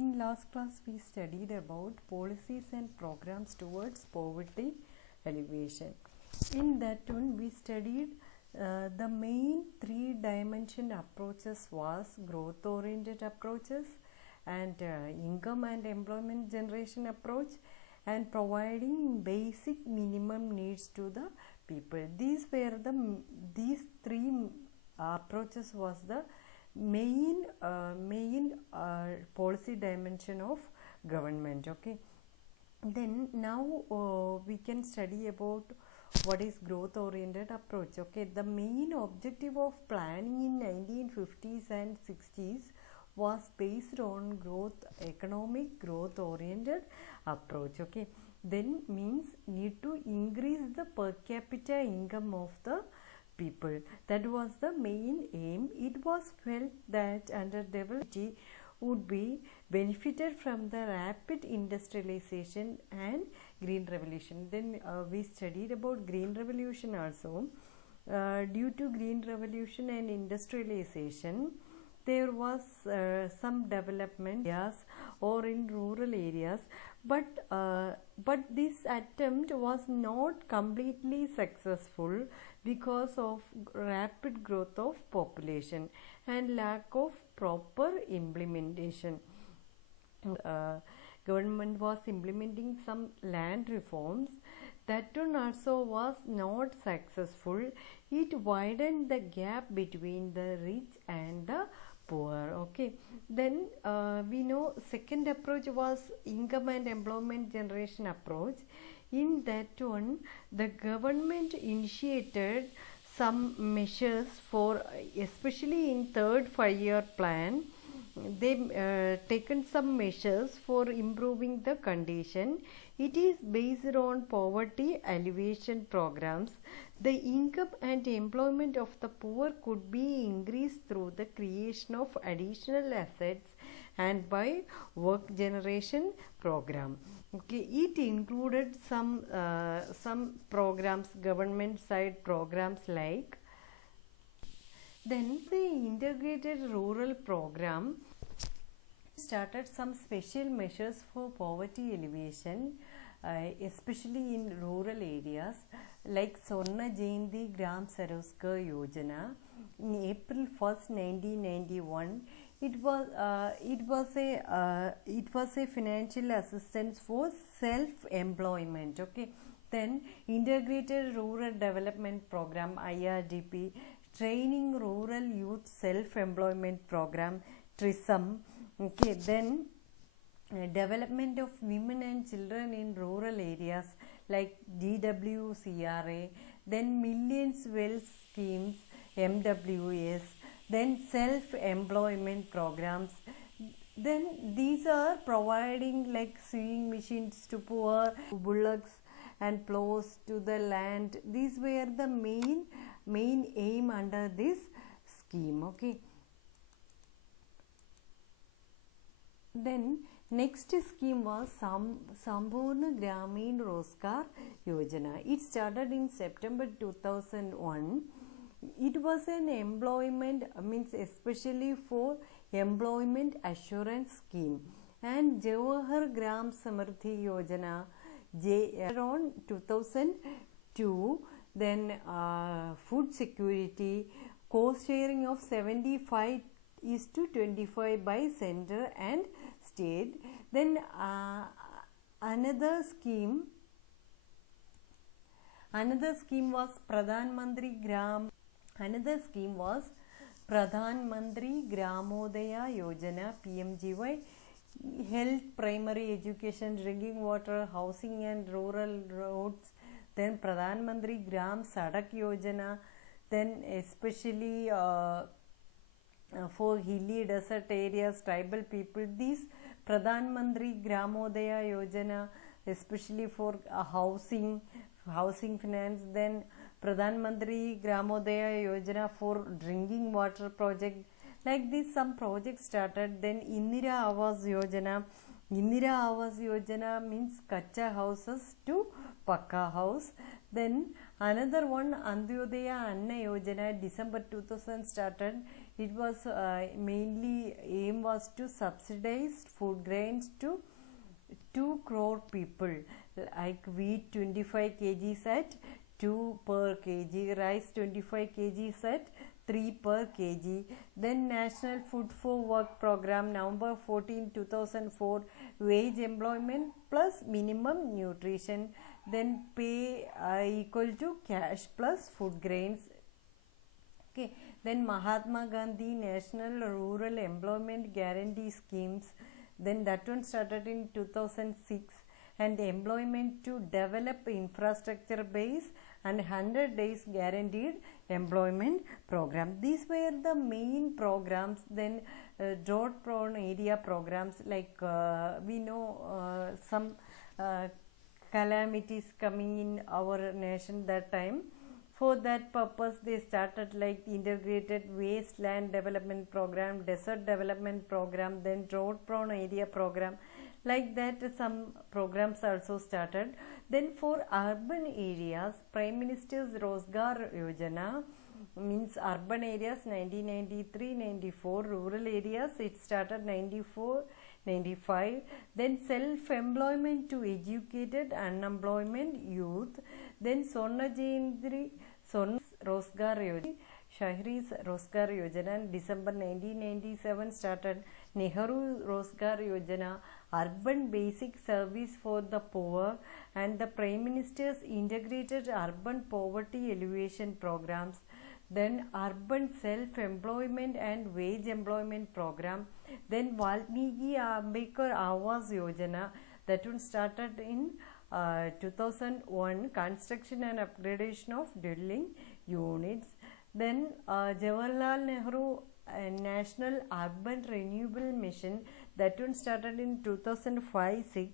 In last class we studied about policies and programs towards poverty alleviation. In that one we studied the main three-dimension approaches was growth-oriented approaches and income and employment generation approach and providing basic minimum needs to the people. These three approaches was the main policy dimension of government. Okay, then now we can study about what is growth oriented approach. Okay, the main objective of planning in 1950s and 60s was based on economic growth oriented approach. Okay, then means need to increase the per capita income of the people. That was the main aim. It was felt that underdeveloped would be benefited from the rapid industrialization and green revolution. Then we studied about green revolution also. Due to green revolution and industrialization, there was some development areas or in rural areas, but this attempt was not completely successful because of rapid growth of population and lack of proper implementation. Government was implementing some land reforms. That one also was not successful. It widened the gap between the rich and the poor. Okay, then we know second approach was income and employment generation approach. In that one, the government initiated some measures for, especially in third 5-year plan, they taken some measures for improving the condition. It is based on poverty alleviation programs. The income and employment of the poor could be increased through the creation of additional assets and by work generation program. Okay, it included some programs, government side programs like. Then the integrated rural program started some special measures for poverty alleviation, especially in rural areas like Swarna Jayanti Rozgar Yojana. In April 1st, 1991, it was a financial assistance for self-employment. Okay, then integrated rural development program IRDP, training rural youth self-employment program TRISM. Okay, then development of women and children in rural areas like DWCRA, then millions wealth schemes MWS, then self-employment programs. Then these are providing like sewing machines to poor, bullocks and plows to the land. These were the main aim under this scheme. Okay, then next scheme was Sampoorna Grameen Rozgar Yojana. It started in September 2001. It was an employment, especially for employment assurance scheme, and Jawahar Gram Samriddhi Yojana around 2002. Then food security, cost sharing of 75:25 by center and state. Then another scheme was Pradhan Mantri Gramodaya Yojana PMGY, health, primary education, drinking water, housing and rural roads. Then Pradhan Mantri Gram Sadak Yojana, then especially for hilly desert areas, tribal people, these Pradhan Mantri Gramodaya Yojana, especially for housing finance. Then Pradhan Mantri Gramodaya Yojana for drinking water project. Like this, some projects started. Then Awas Yojana. Awas Yojana means kacha houses to pakka house. Then another one, Antyodaya Anna Yojana, December 2000 started. it was mainly aim was to subsidize food grains to 2 crore people, like wheat 25 kgs at 2 per kg, rice 25 kgs at 3 per kg. Then National Food for Work Program, November 14, 2004, wage employment plus minimum nutrition. Then pay equal to cash plus food grains. Okay. Then Mahatma Gandhi National Rural Employment Guarantee Schemes. Then that one started in 2006, and employment to develop infrastructure base and 100 days guaranteed employment program. These were the main programs. Then drought prone area programs, like we know some calamities coming in our nation that time. For that purpose, they started like integrated wasteland development program, desert development program, then drought prone area program. Like that, some programs also started. Then for urban areas, Prime Minister's Rozgar Yojana, means urban areas 1993-94, rural areas it started 94-95. Then self-employment to educated unemployment youth. Then Jayanti, Rozgar Yojana, Shahri's Rozgar Yojana, December 1997 started Nehru Rozgar Yojana, urban basic service for the poor, and the Prime Minister's integrated urban poverty alleviation programs. Then urban self-employment and wage employment program. Then Valmiki Ambedkar Awas Yojana, that one started in 2001, construction and upgradation of dwelling units. Then Jawaharlal Nehru National Urban Renewable Mission, that one started in 2005-06,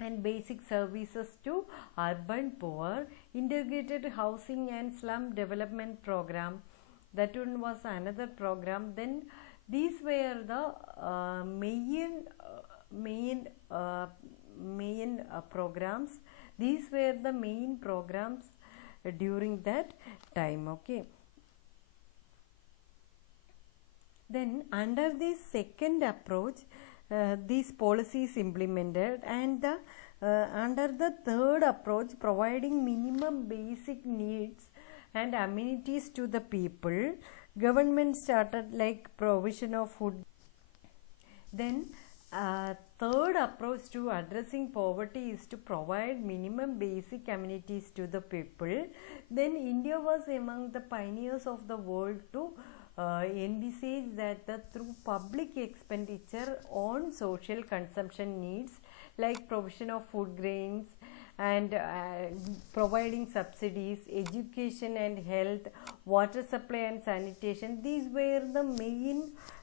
and basic services to urban poor. Integrated housing and slum development program, that one was another program. Then these were the main programs. These were the main programs during that time. Okay. Then under this second approach, these policies implemented, and under the third approach, providing minimum basic needs and amenities to the people, government started like provision of food. Then third approach to addressing poverty is to provide minimum basic amenities to the people. Then India was among the pioneers of the world to envisage that through public expenditure on social consumption needs, like provision of food grains and providing subsidies, education and health, water supply and sanitation, these were the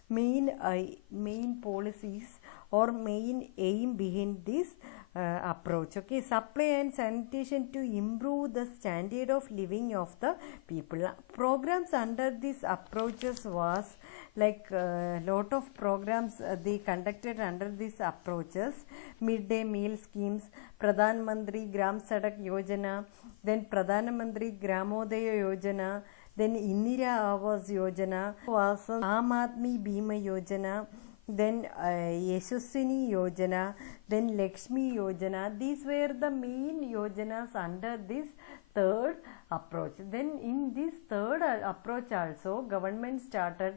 main policies or main aim behind this approach. Okay, supply and sanitation to improve the standard of living of the people. Programs under these approaches was like lot of programs they conducted under these approaches. Midday meal schemes, Pradhan Mantri Gram Sadak Yojana, then Pradhan Mantri Gramodaya Yojana, then Indira Awas Yojana, was Mahatma Bima Yojana, then Yashaswini Yojana, then Lakshmi Yojana. These were the main yojanas under this third approach. Then in this third approach also, government started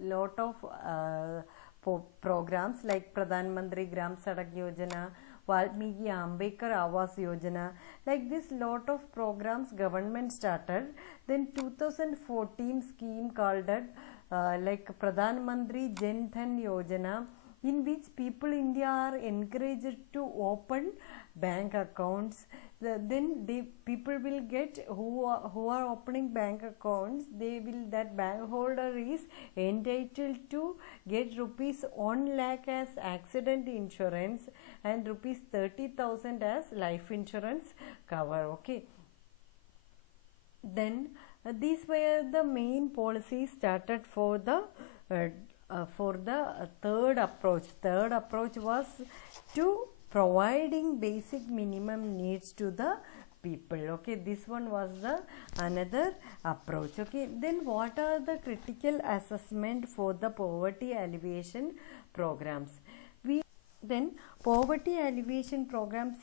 lot of programs like Pradhan Mantri Gram Sadak Yojana, Valmiki Ambedkar Awas Yojana. Like this lot of programs government started. Then 2014 scheme called like Pradhan Mantri Jan Dhan Yojana, in which people in India are encouraged to open bank accounts. Then people will get who are opening bank accounts, that bank holder is entitled to get rupees 1 lakh as accident insurance and rupees 30,000 as life insurance cover. Okay. Then these were the main policies started for the third approach. Third approach was to providing basic minimum needs to the people. Okay, this one was the another approach. Okay, then what are the critical assessment for the poverty alleviation programs? Then poverty alleviation programs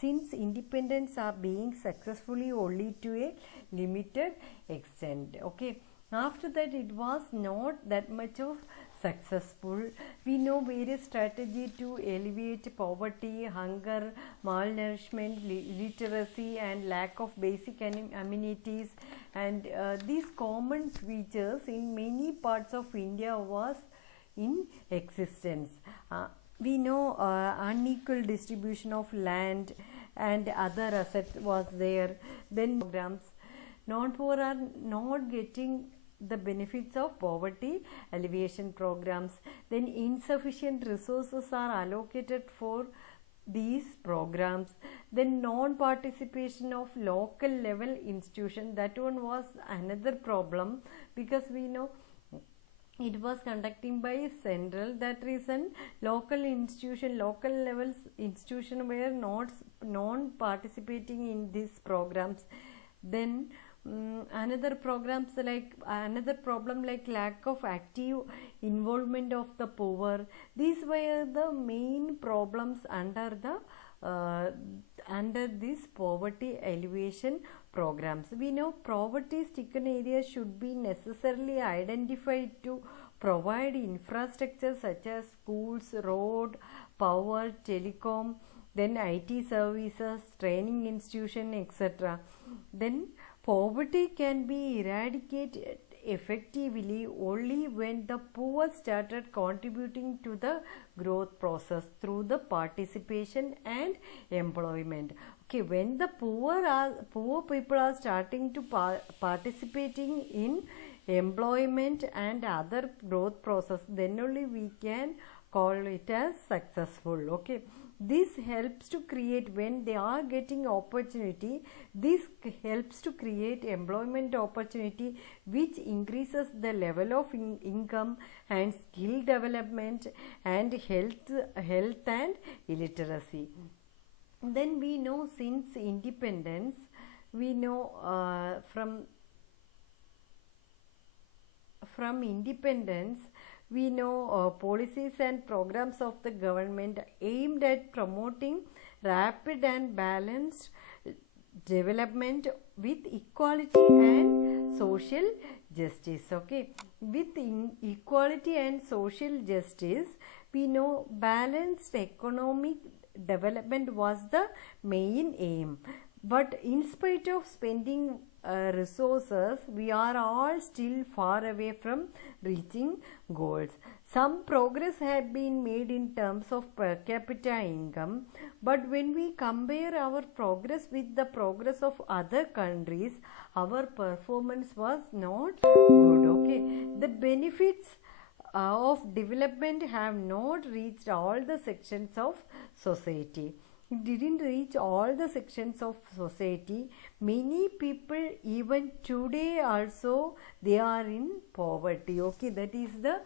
since independence are being successfully only to a limited extent. Okay, after that it was not that much of successful. We know various strategies to alleviate poverty, hunger, malnourishment, literacy and lack of basic amenities, and these common features in many parts of India was in existence. We know unequal distribution of land and other assets was there. Then programs, non-poor are not getting the benefits of poverty alleviation programs. Then insufficient resources are allocated for these programs. Then non-participation of local level institution, that one was another problem, because we know it was conducting by central. That reason local levels institution were not non-participating in these programs. Then another problem like lack of active involvement of the poor. These were the main problems under this poverty alleviation programs. We know poverty-stricken areas should be necessarily identified to provide infrastructure such as schools, road, power, telecom, then IT services, training institution, etc. Then poverty can be eradicated effectively only when the poor started contributing to the growth process through the participation and employment. Okay, when the poor people are starting to participating in employment and other growth process, then only we can call it as successful. Okay, this helps to create, when they are getting opportunity, this helps to create employment opportunity, which increases the level of income and skill development and health and illiteracy. Then we know since independence, we know from independence, we know policies and programs of the government aimed at promoting rapid and balanced development with equality and social justice. Okay, with equality and social justice, we know balanced economic development was the main aim. But in spite of spending resources, we are all still far away from reaching goals. Some progress had been made in terms of per capita income, but when we compare our progress with the progress of other countries, our performance was not good. Okay, the benefits of development have not reached all the sections of society. It didn't reach all the sections of society. Many people even today also, they are in poverty. Okay, that is the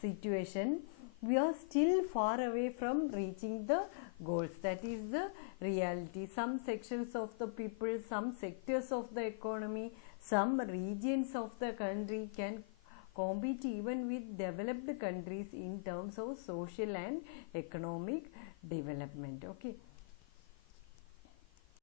situation. We are still far away from reaching the goals. That is the reality. Some sections of the people, some sectors of the economy, some regions of the country can compete even with developed countries in terms of social and economic development. Okay.